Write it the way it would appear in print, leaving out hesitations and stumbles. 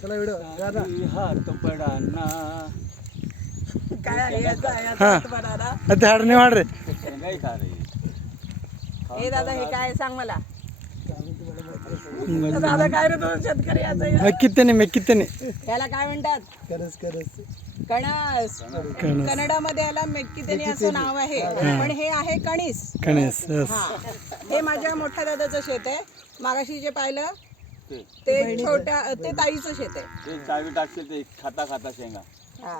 चला व्हिडिओ दादा हात पडाना काय आहे याचा हा. याचा बनाना ते हाड नाही वाढ रे. नाही खा रे हे दादा हे काय सांग मला दादा काय रे तो शेतकरी याचा मैं कितने याला काय म्हणतात करस करस कणस कन्नडामध्ये याला मेक्कीतेनी असं नाव आहे पण हे आहे कणीस कणेस हा हे माझ्या मोठ्या दादाचं शेत आहे मागाशी जे पाहिलं ते छोट्या ते ताईचं शेत आहे ते चावी टाकते ते खाता खाता शेंगा हा